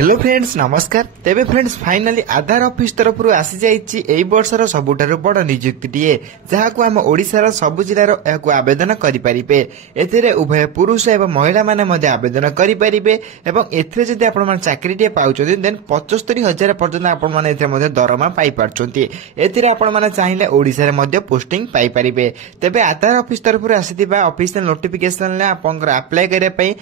Hello friends नमस्कार। तेबे friends finally आधार office तरफ आसी जाइछि एई वर्षर सबुठारु बड़ नियुक्तिटिए जहाकु आम ओडिशार सबु जिल्लार एहाकु आवेदन करि परिबे। एथिरे उभय पुरुष एवं महिला माने मध्ये आवेदन करि परिबे एवं एथिरे जदि आपण माने चाकरीटिए पाउछथि देन 75,000 पर्यंत आपण माने एथिरे मध्ये दरमा पाइ पारछथि। एथिरे आपण माने चाहिले ओडिसा रे मध्ये पोस्टिंग पाइ परिबे। तेबे आधार ऑफिस तरफ आसीथिबा ऑफिशियल नोटिफिकेशन ले आपनकर अप्लाई करे पई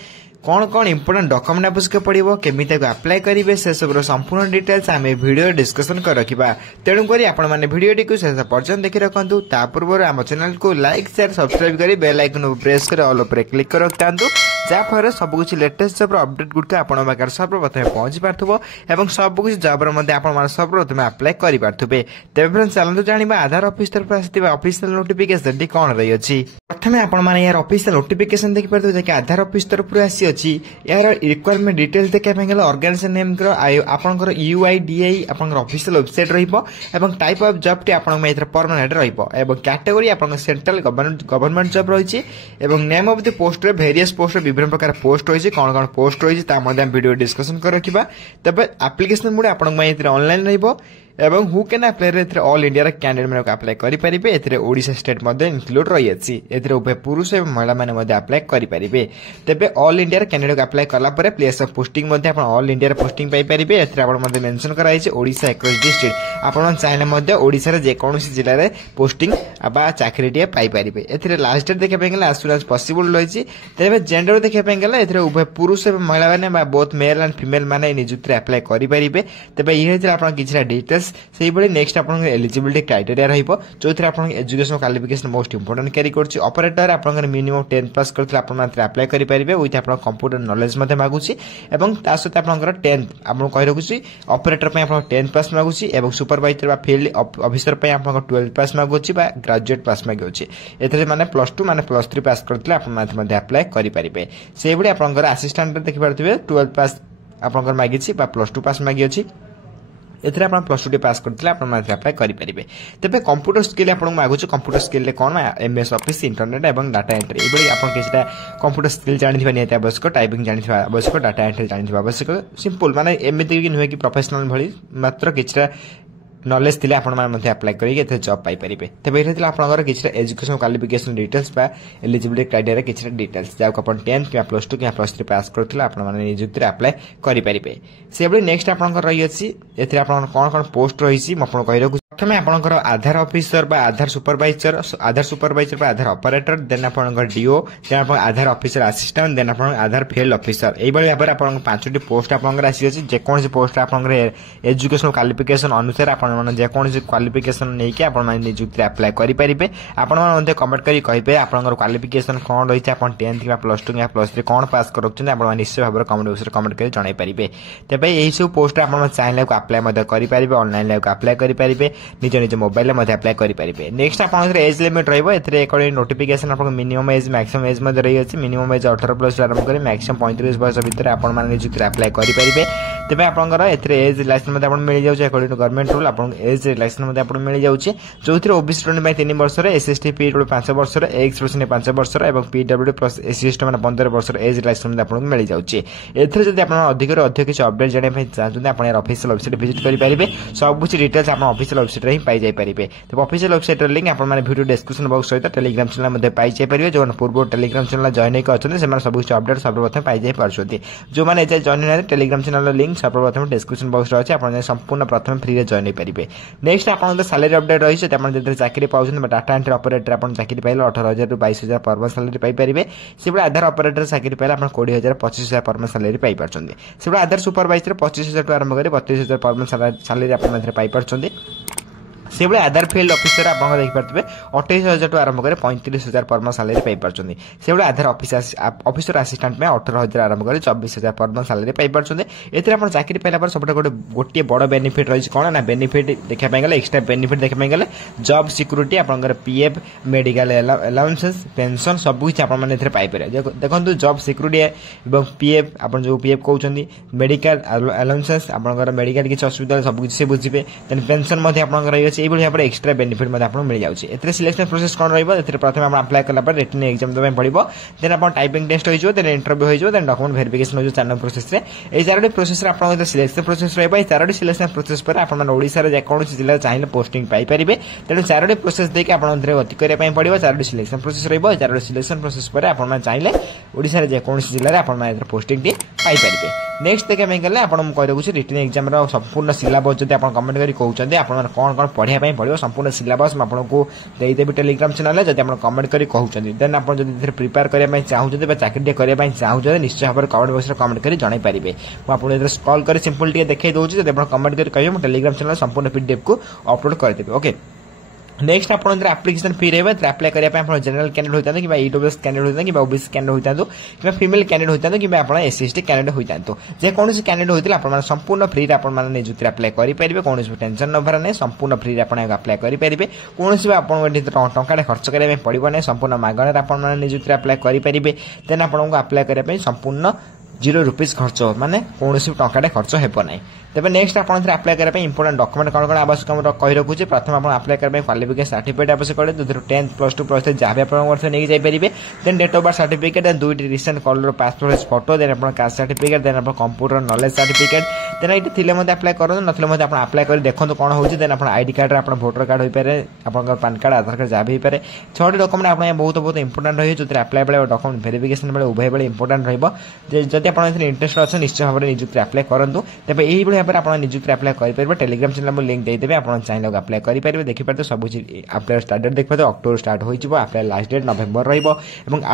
कौन कौन इंपोर्टेंट डॉक्यूमेंट आवश्यक पड़ो केमी अप्लाई करेंगे से सब संपूर्ण डिटेल्स आम वीडियो डिस्कशन कर रखा। तेणुक आपड़ी को शेष पर्यटन देखी रखु। पूर्व आम चैनल को लाइक शेयर सब्सक्राइब कर बेल आइकन प्रेस कर ऑल पर क्लिक कर रखता जहाँफल सबकि लेटेस्ट जब अपडेट गुड़िक आपण पाखे सर्वप्रथम पहुंची पार्थ्व और सबकि जबर सर्वप्रथम अप्लाई करेंगे। तेज फ्रेंड्स चलते जाना आधार ऑफिस तरफ आसवा ऑफिशियल नोटिफिकेशन कौन रही। प्रथम आपण यार ऑफिशियल नोटिफिकेशन देखिए जैसे आधार ऑफिस तरफ आसी यार रिक्वायरमेंट डिटेल्स देखा ऑर्गेनाइजेशन नेम आपंकर यूआईडीआई ऑफिशियल वेबसाइट रही type of job T permanent रही कैटेगरी आप सेंट्रल गवर्नमेंट जॉब रही name of the post various post विभिन्न प्रकार पोस्ट रही कौन कौन पोस्ट रही वीडियो डिस्कशन कर रखा। तब एप्लिकेशन मोड ऑनलाइन रही एवं हु कैन अप्लाई रे ऑल इंडिया कैंडिडेट मानक अप्लाई करि परिबे। एथिरे ओडिशा स्टेट मध्ये इंक्लूड रही अछि। एथिरे उभय पुरुष एवं महिला माने मध्ये अप्लाई करि परिबे। तेबे ऑल इंडिया कैंडिडेट अप्लाई करला परे प्लेस ऑफ पोस्टिंग मध्ये आपण ऑल इंडिया पोस्टिंग पाइ परिबे। एथिरे आपण मध्ये मेंशन कराइ छै ओडिशा अक्रॉस डिस्ट्रिक्ट आपण चाहेले मध्ये ओडिशा रे जे कोनोसी जिल्ला रे पोस्टिंग आबा चाकरीटिए पाइ परिबे। एथिरे लास्ट डेट देखा गेला एज सून एज पॉसिबल रही छै। तेबे जेंडर देखा गेला एथिरे उभय पुरुष एवं महिला माने बा बोथ मेल एंड फीमेल माने नियुक्ति अप्लाई करि परिबे। तेबे इहे एथिरे आपण किछरा डिटेल्स सेही बळे नेक्स्ट आपन एलिजिबिलिटी क्राइटेरिया रहिबो जोथि आपन education qualification most important carry करछि। ऑपरेटर आपन मिनिमम 10 प्लस करथि आपन मात्र अप्लाई करि परिबे विथ आपन कंप्यूटर नॉलेज मध्ये मागुछि एवं ता सहित आपन 10 आपन कहि रखुछि। ऑपरेटर पे आपन 10 प्लस मागुछि एवं सुपरवाइजर बा फील्ड ऑफिसर पे आपन 12 प्लस मागुछि बा ग्रेजुएट पास मागुछि। एथरे माने +2 माने +3 पास करथले आपन मात्र मध्ये अप्लाई करि परिबे। सेही बळे आपन असिस्टेंट देखि पारथिबे 12 पास आपन मागिछि बा +2 पास मागि अछि। एथरे आपण +2 पास करथिले आपण मात्र अप्लाई करि परिबे। तबे कंप्यूटर स्किल आपण मागुछ कंप्यूटर स्किल ले कोन एमएस ऑफिस इंटरनेट एवं डाटा एंट्री एबडी आपण केटा कंप्यूटर स्किल जानिथिबा नियत आवश्यक टाइपिंग जानिथिबा आवश्यक डाटा एंट्री जानिथिबा आवश्यक सिंपल माने एमिति कि नुहे कि प्रोफेशनल भली मात्र केटा नॉलेज थिले आपण मान मध्ये अप्लाई करिके एथे जॉब पाइ परिबे। तबे एथे आपनकर किछटा एजुकेशन क्वालिफिकेशन डिटेल्स बा एलिजिबिलिटी क्राइटेरिया किछटा डिटेल्स जाको आपण 10 कि +2 कि +3 पास करथिला आपण मान नियुक्ति अप्लाई करि परिबे। सेबडी नेक्स्ट आपनकर रही अछि। एथे आपण कोन कोन पोस्ट रही छि म आपण कहि रहु। प्रथमे आपनकर आधार ऑफिसर बा आधार सुपरवाइजर बा आधार ऑपरेटर देन आपनकर डीओ देन आपन आधार ऑफिसर असिस्टेंट देन आपन आधार फील्ड ऑफिसर एई बळे भाबरे आपन 5टी पोस्ट आपनकर आसी अछि। जे कोन से पोस्ट आपनकर एजुकेशन क्वालिफिकेशन अनुसार आपन मान जे कोन से क्वालिफिकेशन नै कि आपन मान नियुक्ति अप्लाई करि परिबे। आपन मान मध्ये कमेंट करि कहिबे आपनकर क्वालिफिकेशन कोन रही छै आपन 10 कि +2 कि +3 कोन पास करछन आपन मान निश्चय भाबरे कमेंट बॉक्स रे कमेंट करि जणाई परिबे। तबे एई सब पोस्ट आपन चाहेले को अप्लाई मध्ये करि परिबे ऑनलाइन ले को अप्लाई करि परिबे निज निज मोबाइल मध्ये अप्लाई करि परिबे। नेक्स्ट आपन एज लिमिट रहइबो। एथरे एकडी नोटिफिकेशन आपन मिनिमम एज मैक्सिमम एज मध्ये रही अछि। मिनिमम एज 18 प्लस आरंभ करी मैक्सिमम 35 वर्ष भीतर आपन मान नियुक्ति अप्लाई करि परिबे। तबे आपनकर एथरे एज रिलैक्सेशन मध्ये आपन मिलि जाउछ अकॉर्डिंग टू गवर्नमेंट रूल आपन एज रिलैक्सेशन मध्ये आपन मिलि जाउछ जोथिरे ओबीसी स्टूडेंट बाय 3 वर्ष रे एसएसटी पीडब्ल्यू 5 वर्ष रे एक्स पर्सन 5 वर्ष रे एवं पीडब्ल्यू प्लस एससी एसटी माने 15 वर्ष रे एज रिलैक्सेशन मध्ये आपन मिलि जाउछ। एथरे जदि आपन अधिक रे अधिक किछ अपडेट जाने पय चाहते आपन ऑफिशियल वेबसाइट विजिट करि परिबे। सब कुछ डिटेल्स आपन ऑफिशियल वेबसाइट रे ही पाइ जाय परिबे। तो ऑफिशियल वेबसाइट रे लिंक आपन माने वीडियो डिस्क्रिप्शन बॉक्स सहित टेलीग्राम चैनल मध्ये पाइ जाय परिबे। जो पूर्व टेलीग्राम चैनल जॉइन नै करछन से माने सब कुछ अपडेट सर्वप्रथम पाइ जाय पारछथि। जो माने जे जॉइन नै टेलीग्राम चैनल लिंक सर्वप्रथम डिस्क्रिप्शन बॉक्स रे अछि आपन संपूर्ण प्रथम फ्री रे जॉइन नै परिबे। नेक्स्ट आपन सैलरी अपडेट रही छै आपन जे चाकरी पाउछन डाटा एंट्री ऑपरेटर आपन चाकरी पाइले 18,000 रु 22,000 पर मंथ सैलरी पाइ परिबे। सेबडा आधार ऑपरेटर चाकरी पाइले आपन 20,000 25,000 पर मंथ सैलरी पाइ परछन। सेबडा आधार सुपरवाइजर 25,000 टु आरंभ करी 32,000 पर मंथ सैलरी आपन मध्ये पाइ परछन। से आधार फील्ड ऑफिसर आप देखिए 28,000 टू आरंभ कर 35,000 पर मंथ सैलरी पाई पारछन। से आधार ऑफिसर असिस्टेंट में 18,000 आरंभ कर 24,000 पर मंथ सैलरी पाई पारछन। एथरे आपण चाकरी पाइला पर सबटा गोटे बड़ बेनिफिट रही कोन ना बेनिफिट देखा पाई गले एक्स्ट्रा बेनिफिट देखा पाई गले जॉब सिक्योरिटी आपनकर पीएफ मेडिकल अलाउंसेस पेंशन सब कुछ आपण माने एथरे पाई पारे। देखंतु जॉब सिक्योरिटी एवं पीएफ आपण जो पीएफ कहउछंदी मेडिकल अलाउंसेस आपनकर मेडिकल किछ असुविधा सब कुछ से बुझिबे। देन पेंशन मध्ये आपनकर ଅଛି ଏଇଭଳି ଭାବରେ ଏକ୍ସଟ୍ରା ବେନିଫିଟ୍ ମଧ୍ୟ ଆପଣଙ୍କୁ ମିଳିଯାଉଛି। ଏଥିରେ ସିଲେକ୍ସନ ପ୍ରୋସେସ କ'ଣ ରହିବ, ଏଥିରେ ପ୍ରଥମେ ଆପଣ ଆପ୍ଲାଏ କଲା ପରେ ରିଟନ୍ ଏକ୍ଜାମ ଦେବା ପାଇଁ ପଡ଼ିବ, ଦେନ୍ ଆପଣ ଟାଇପିଂ ଟେଷ୍ଟ ହୋଇଯିବ, ଦେନ୍ ଇଣ୍ଟରଭ୍ୟୁ ହୋଇଯିବ, ଦେନ୍ ଡକ୍ୟୁମେଣ୍ଟ ଭେରିଫିକେସନ ହୋଇଯିବ 4 ନମ୍ବର ପ୍ରୋସେସରେ। এই 4ଟି ପ୍ରୋସେସରେ ଆପଣଙ୍କ ସିଲେକ୍ସନ ପ୍ରୋସେସ ରହିବ। এই 4ଟି ସିଲେକ୍ସନ ପ୍ରୋସେସ ପରେ ଆପଣମାନେ ଓଡ଼ିଶାର ଯେକୌଣସି ଜିଲ୍ଲାରେ ଚାହିଁଲେ ପୋଷ୍ଟିଂ ପାଇପାରିବେ। ତେଣୁ 4ଟି ପ୍ରୋସେସ ଦେଇକି ଆପଣ ଏଥିରେ ଗତି କରିବା ପାଇଁ ପଡ଼ିବ। 4ଟି ସିଲେକ୍ସନ ପ୍ରୋସେସ ରହିବ। এই 4ଟି ସିଲେକ୍ସନ ପ୍ରୋସେସ ପରେ ଆପଣମାନେ ଚାହିଁଲେ ଓଡ଼ିଶାର ଯେକୌଣସି ଜିଲ୍ଲାରେ ଆପଣମାନେ ଏଥିରେ ପୋଷ୍ଟିଂଟି ପାଇପାରିବେ। ନେକ୍ସଟ ଦେଖିବା ପାଇଁ ଗଲେ ଆପଣ ମୁଁ କହି ରଖୁଛି ରିଟନ୍ ଏକ୍ଜାମର ସମ୍ପୂର୍ଣ୍ଣ ସିଲାବସ୍ ଯଦି ଆପଣ କମେଣ୍ଟ କରି କହୁଛନ୍ତି ଆପଣମାନେ କ'ଣ କ'ଣ ପଢ଼ିବା ପାଇଁ ପଡ଼ିବ ସମ୍ପୂର୍ଣ୍ଣ ସିଲାବସ୍ ମୁଁ ଆପଣଙ୍କୁ ଦେଇଦେବି ଟେଲିଗ୍ରାମ ଚ୍ୟାନେଲରେ। ଯଦି ଆପଣ କମେଣ୍ଟ କରି କହୁଛନ୍ତି ଦେନ୍ ଆପଣ ଯଦି ଏଥିରେ ପ୍ରିପେୟାର କରିବା ପାଇଁ ଚାହୁଁଛନ୍ତି ବା ଚାକିରିଟିଏ କରିବା ପାଇଁ ଚାହୁଁଛନ୍ତି ନିଶ୍ଚୟ ଭାବରେ କମେଣ୍ଟ ବକ୍ସରେ କମେଣ୍ଟ କରି ଜଣାଇ ପାରିବେ। ମୁଁ ଆପଣଙ୍କୁ ଏଥିରେ ସ୍କ୍ରଲ୍ କରି ସିମ୍ପଲ୍ ଟିକେ ଦେଖାଇ ଦେଉଛି। ଯଦି ଆପଣ କମେଣ୍ଟ କରି କହିବେ ମୁଁ ଟେଲିଗ୍ରାମ ଚ୍ୟାନେଲ ସମ୍ପୂର୍ଣ୍ଣ ପିଡିଏଫକୁ ଅପଲୋଡ଼ କରିଦେବି। ଓକେ, नेक्स्ट आप आप्लिकेशन फी रहा है आप्लाय करने जनरल कैंडिडेट होता कि ईडब्ल्यूएस कैंडिडेट होता कि ओबीसी कैंडिडेट होता कि फीमेल कैंडिडेट होता कि एससी कैंडिडेट होता जेकोसी कैंडिडेट होते आप संपूर्ण फ्री आपने निजुक्ति आप्लाय करेंगे। कौन टेंशन नबार नहीं, संपूर्ण फ्री आप आप्लाय करेंगे। कौन टंका खर्च करने पड़ो नहीं, संपूर्ण मागणार आप निजुक्ति आप्लाय करेंगे। देन आपको आप्लाय करने संपूर्ण 0 रुपीज खर्च माने कौन टंका खर्च हो ना। तेज नेक्स्ट आप आप्लाय करने इंपोर्टेंट डॉक्यूमेंट कौन कौन आवश्यक कही रखुच्छे। प्रथम आप आप्लाय करने क्वालिफिकेशन सर्टिफिकेट आवश्यक है, 10th +2 +3 जहाँ भी आप नहीं जापरेंगे। Then date of birth certificate, then 2टी recent colour passport size photo, then आप कास्ट सर्टिफिकेट, देन आप कंप्यूटर नॉलेज सर्टिफिकेट। देन ये थे आप्लाय करूँ ना आप आप्लाय कर देखो कौन हो। देन आप आईडी कार्ड आप भोटर कार्ड हो पाए, आप पैन कार्ड आधार कार्ड जहाँ भी हो पाए। 6टी डॉक्यूमेंट आप बहुत बहुत इंपोर्टेंट रही जो आप्लाय बेले डॉक्यूमेंट वेरिफिकेशन बेले उभय बेले इंपोर्टेंट रही। आप इंटरेस्ट अच्छे निश्चय भाव में निजुक्ति आप्लाय करूँ। तेज यही भाव में आप निजुक्ति आप्लाय करेंगे। टेलीग्राम चैनल में लिंक देदेवे, आप चाहिए आप्लाय करेंगे। देखिए सब आप्लाय स्टार्ट डेट देखिए अक्टोबर स्टार्ट हो आप्लाय लास्ट डेट नवेम्बर रही।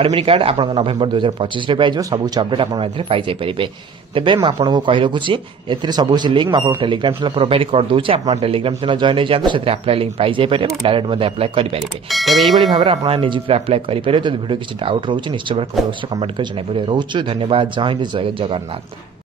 एडमिट कार्ड आप नवेम्बर 2025 में पाई सब कुछ अपडेट आप पाई पारे। तेज मैं आपको कही रखुच्छी ए सब कुछ लिंक मैं टेलीग्राम चैनल प्रोवाइड कर दूसरी। आप टेलीग्राम चैनल जॉइन हो जाते से आप्लाय लिंक पाई जाए डायरेक्ट मत आप्लाय करेंगे। तेज यही भाव में आप निजुक्ति आप्लाय करेंगे। तो वीडियो किसी डाउट रोचे निश्चय कमेंट कर जन रोच। धन्यवाद। जय हिंद, जय जगन्नाथ।